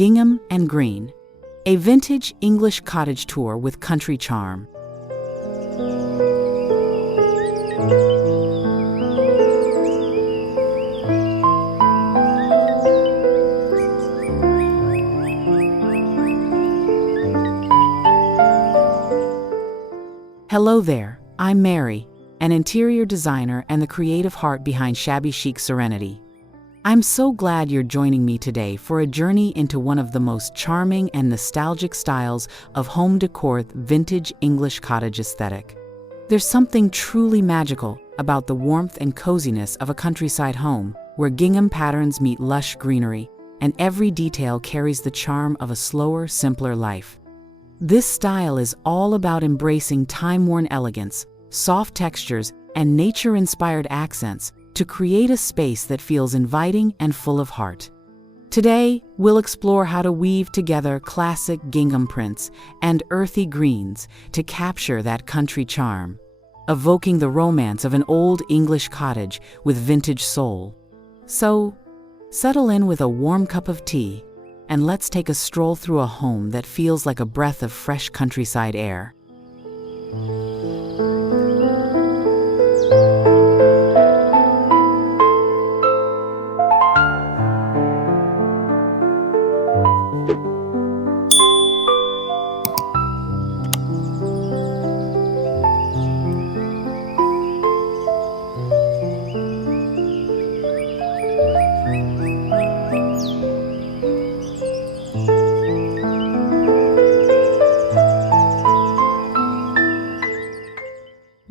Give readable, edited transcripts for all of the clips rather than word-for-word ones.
Gingham and Green, a vintage English cottage tour with country charm. Hello there, I'm Mary, an interior designer and the creative heart behind Shabby Chic Serenity. I'm so glad you're joining me today for a journey into one of the most charming and nostalgic styles of home decor, vintage English cottage aesthetic. There's something truly magical about the warmth and coziness of a countryside home, where gingham patterns meet lush greenery, and every detail carries the charm of a slower, simpler life. This style is all about embracing time-worn elegance, soft textures, and nature-inspired accents to create a space that feels inviting and full of heart. Today, we'll explore how to weave together classic gingham prints and earthy greens to capture that country charm, evoking the romance of an old English cottage with vintage soul. So, settle in with a warm cup of tea, and let's take a stroll through a home that feels like a breath of fresh countryside air.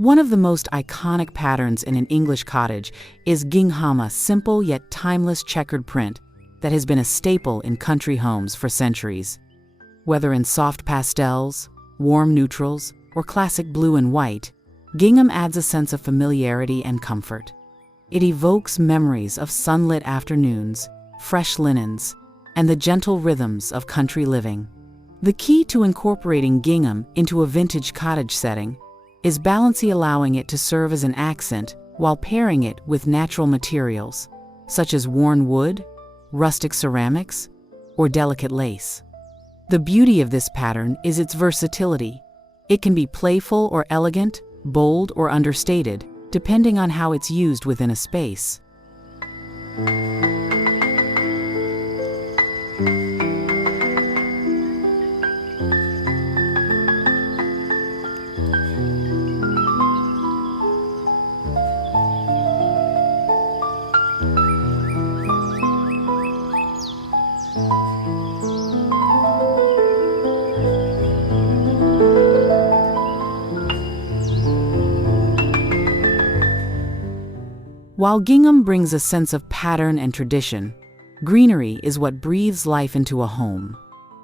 One of the most iconic patterns in an English cottage is Gingham, a simple yet timeless checkered print that has been a staple in country homes for centuries. Whether in soft pastels, warm neutrals, or classic blue and white, gingham adds a sense of familiarity and comfort. It evokes memories of sunlit afternoons, fresh linens, and the gentle rhythms of country living. The key to incorporating gingham into a vintage cottage setting is balancing, allowing it to serve as an accent while pairing it with natural materials, such as worn wood, rustic ceramics, or delicate lace. The beauty of this pattern is its versatility. It can be playful or elegant, bold or understated, depending on how it's used within a space. While gingham brings a sense of pattern and tradition, greenery is what breathes life into a home,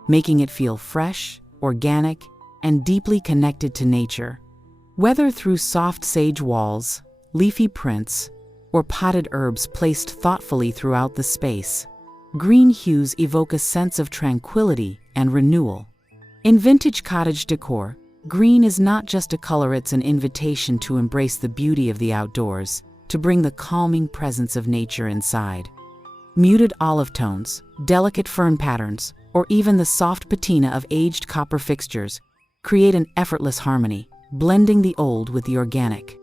making it feel fresh, organic, and deeply connected to nature. Whether through soft sage walls, leafy prints, or potted herbs placed thoughtfully throughout the space, green hues evoke a sense of tranquility and renewal. In vintage cottage decor, green is not just a color, it's an invitation to embrace the beauty of the outdoors, to bring the calming presence of nature inside. Muted olive tones, delicate fern patterns, or even the soft patina of aged copper fixtures create an effortless harmony, blending the old with the organic.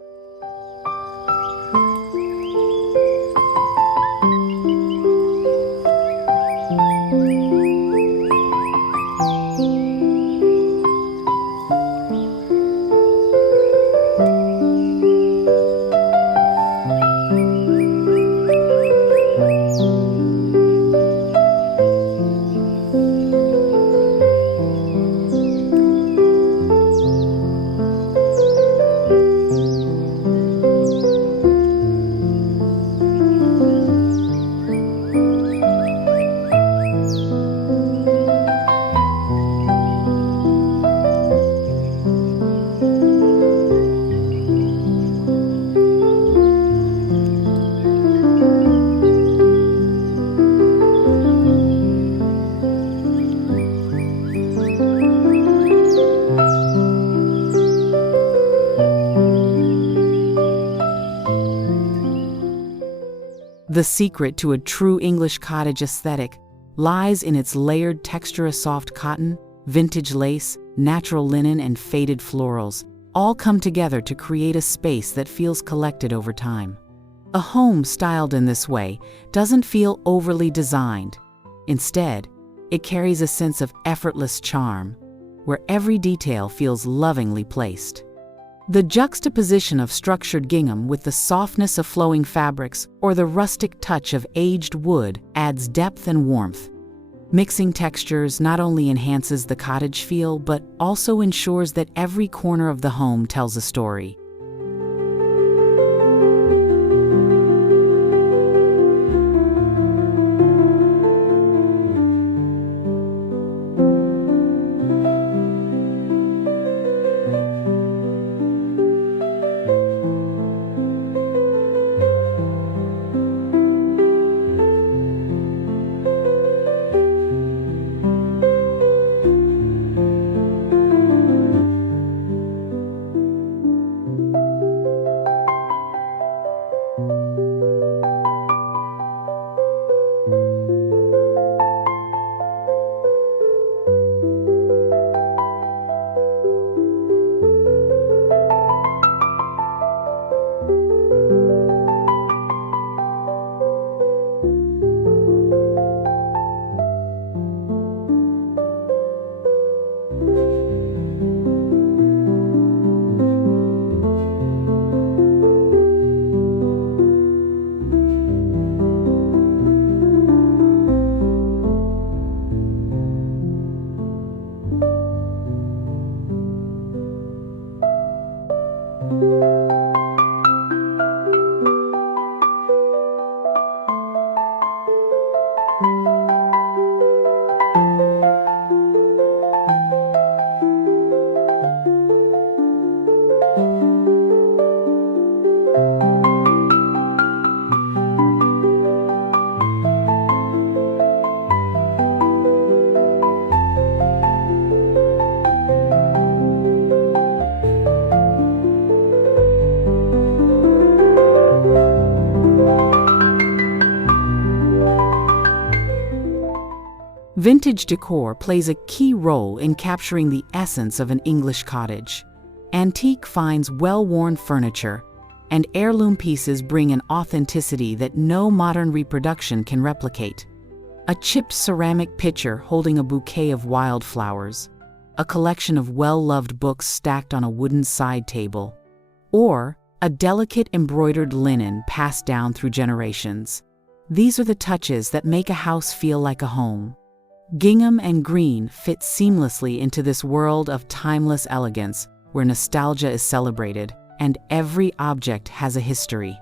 The secret to a true English cottage aesthetic lies in its layered texture of soft cotton, vintage lace, natural linen, and faded florals, all come together to create a space that feels collected over time. A home styled in this way doesn't feel overly designed. Instead, it carries a sense of effortless charm, where every detail feels lovingly placed. The juxtaposition of structured gingham with the softness of flowing fabrics or the rustic touch of aged wood adds depth and warmth. Mixing textures not only enhances the cottage feel, but also ensures that every corner of the home tells a story. Vintage decor plays a key role in capturing the essence of an English cottage. Antique finds, well-worn furniture, and heirloom pieces bring an authenticity that no modern reproduction can replicate. A chipped ceramic pitcher holding a bouquet of wildflowers, a collection of well-loved books stacked on a wooden side table, or a delicate embroidered linen passed down through generations. These are the touches that make a house feel like a home. Gingham and green fit seamlessly into this world of timeless elegance, where nostalgia is celebrated and every object has a history.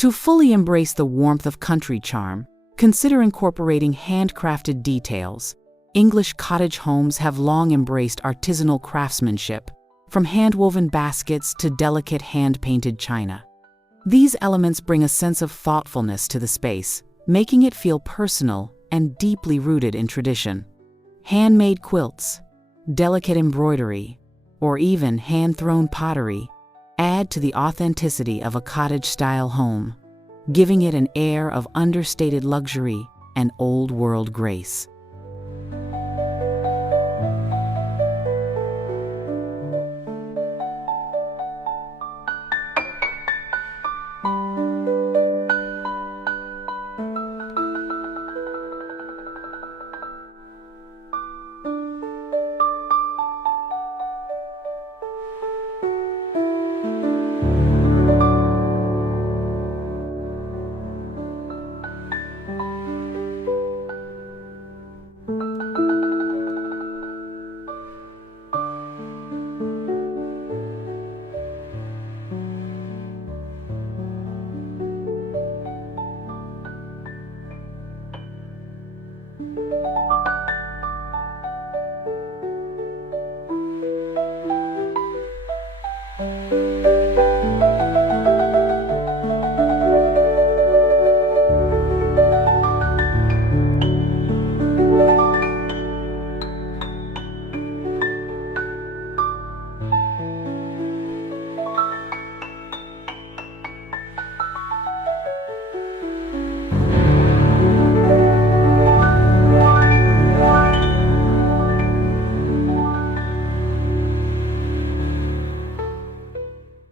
To fully embrace the warmth of country charm, consider incorporating handcrafted details. English cottage homes have long embraced artisanal craftsmanship, from hand-woven baskets to delicate hand-painted china. These elements bring a sense of thoughtfulness to the space, making it feel personal and deeply rooted in tradition. Handmade quilts, delicate embroidery, or even hand-thrown pottery add to the authenticity of a cottage-style home, giving it an air of understated luxury and old-world grace.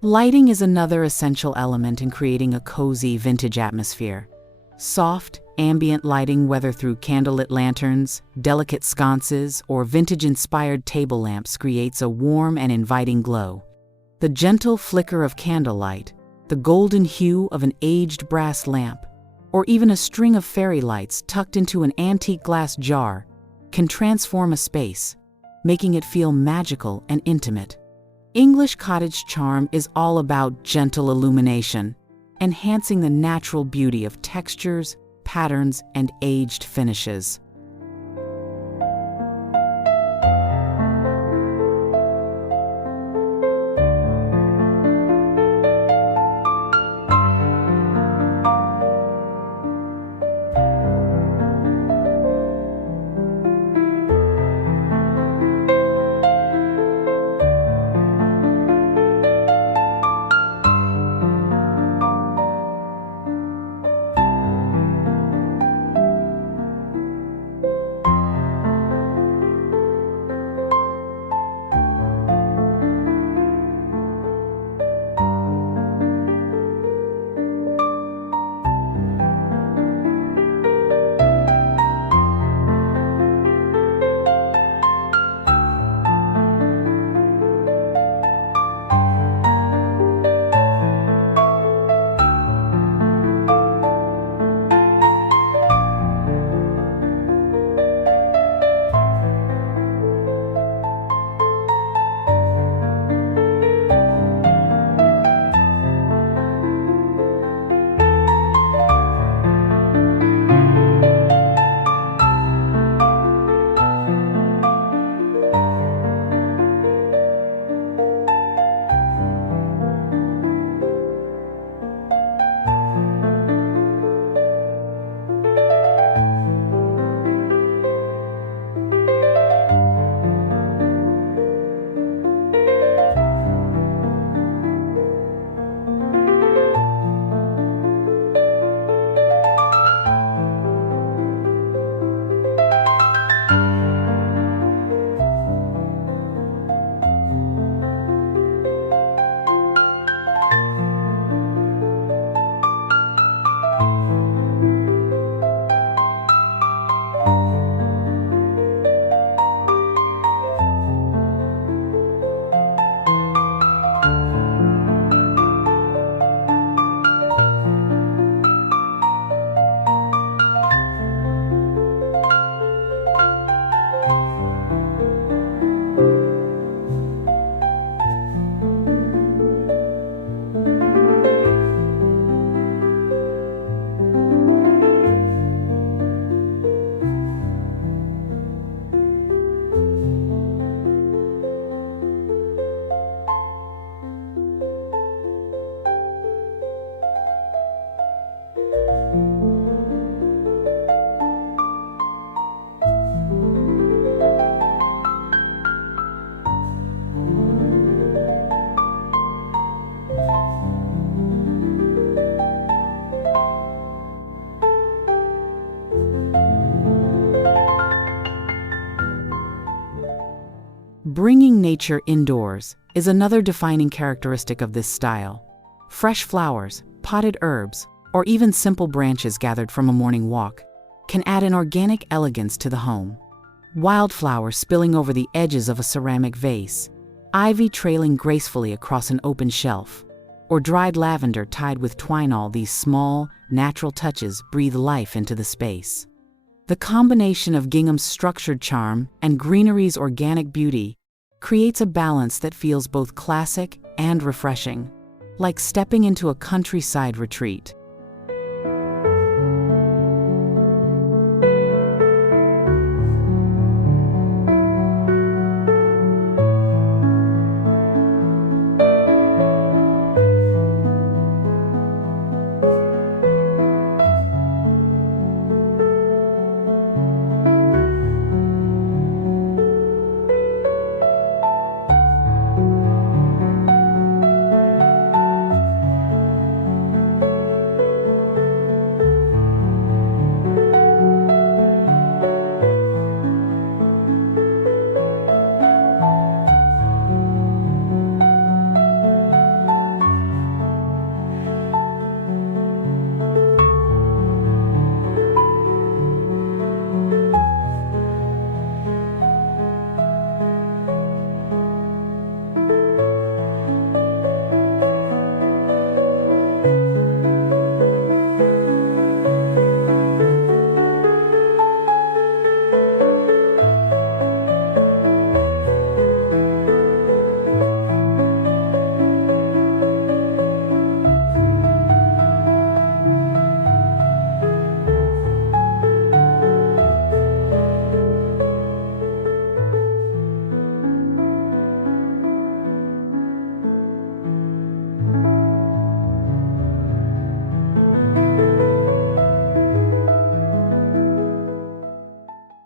Lighting is another essential element in creating a cozy vintage atmosphere. Soft, ambient lighting, whether through candlelit lanterns, delicate sconces, or vintage-inspired table lamps, creates a warm and inviting glow. The gentle flicker of candlelight, the golden hue of an aged brass lamp, or even a string of fairy lights tucked into an antique glass jar can transform a space, making it feel magical and intimate. English cottage charm is all about gentle illumination, enhancing the natural beauty of textures, patterns, and aged finishes. Bringing nature indoors is another defining characteristic of this style. Fresh flowers, potted herbs, or even simple branches gathered from a morning walk can add an organic elegance to the home. Wildflowers spilling over the edges of a ceramic vase, ivy trailing gracefully across an open shelf, or dried lavender tied with twine. All these small, natural touches breathe life into the space. The combination of Gingham's structured charm and greenery's organic beauty creates a balance that feels both classic and refreshing, like stepping into a countryside retreat.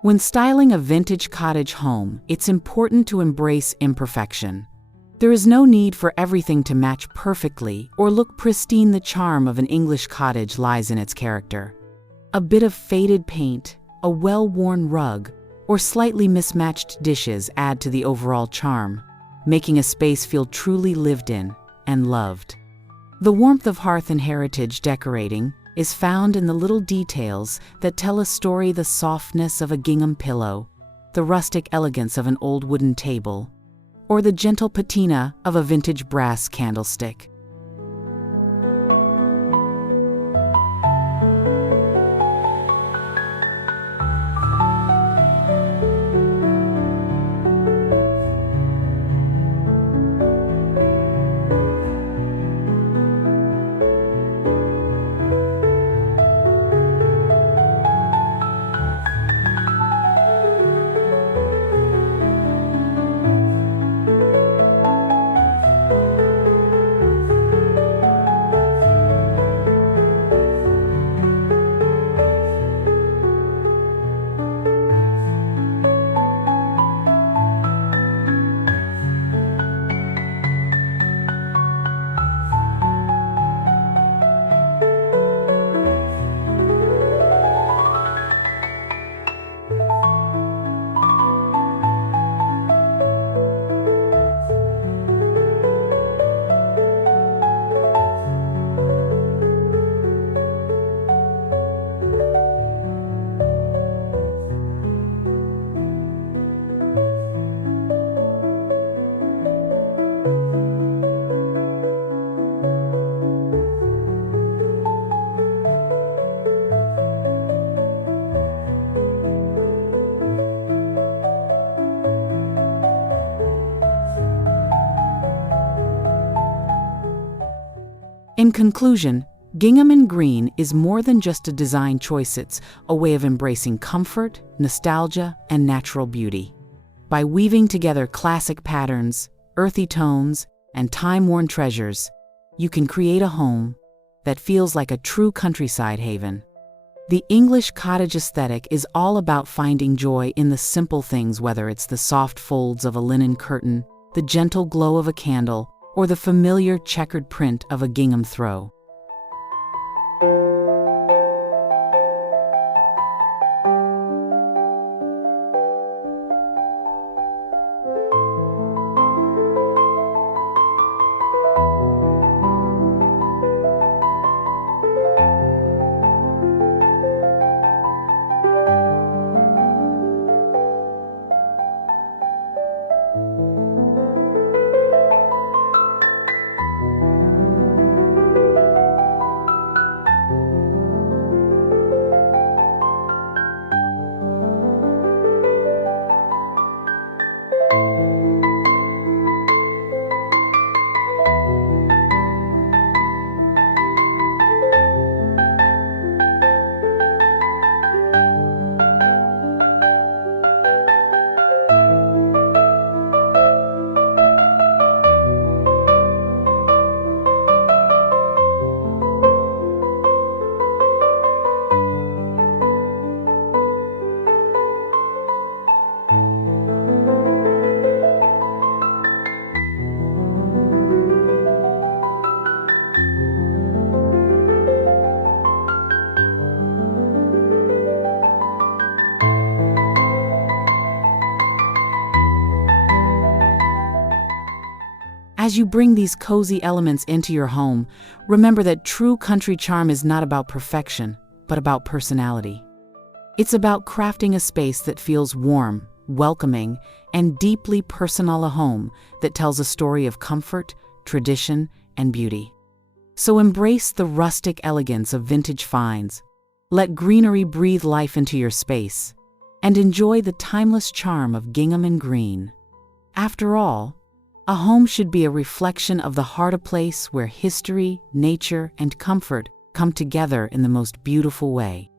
When styling a vintage cottage home, it's important to embrace imperfection. There is no need for everything to match perfectly or look pristine. The charm of an English cottage lies in its character. A bit of faded paint, a well-worn rug, or slightly mismatched dishes add to the overall charm, making a space feel truly lived in and loved. The warmth of hearth and heritage decorating is found in the little details that tell a story: the softness of a gingham pillow, the rustic elegance of an old wooden table, or the gentle patina of a vintage brass candlestick. In conclusion, Gingham in green is more than just a design choice. It's a way of embracing comfort, nostalgia, and natural beauty. By weaving together classic patterns, earthy tones, and time-worn treasures, you can create a home that feels like a true countryside haven. The English cottage aesthetic is all about finding joy in the simple things, whether it's the soft folds of a linen curtain, the gentle glow of a candle, or the familiar checkered print of a gingham throw. As you bring these cozy elements into your home, remember that true country charm is not about perfection, but about personality. It's about crafting a space that feels warm, welcoming, and deeply personal, a home that tells a story of comfort, tradition, and beauty. So embrace the rustic elegance of vintage finds. Let greenery breathe life into your space, and enjoy the timeless charm of gingham and green. After all, a home should be a reflection of the heart, a place where history, nature, and comfort come together in the most beautiful way.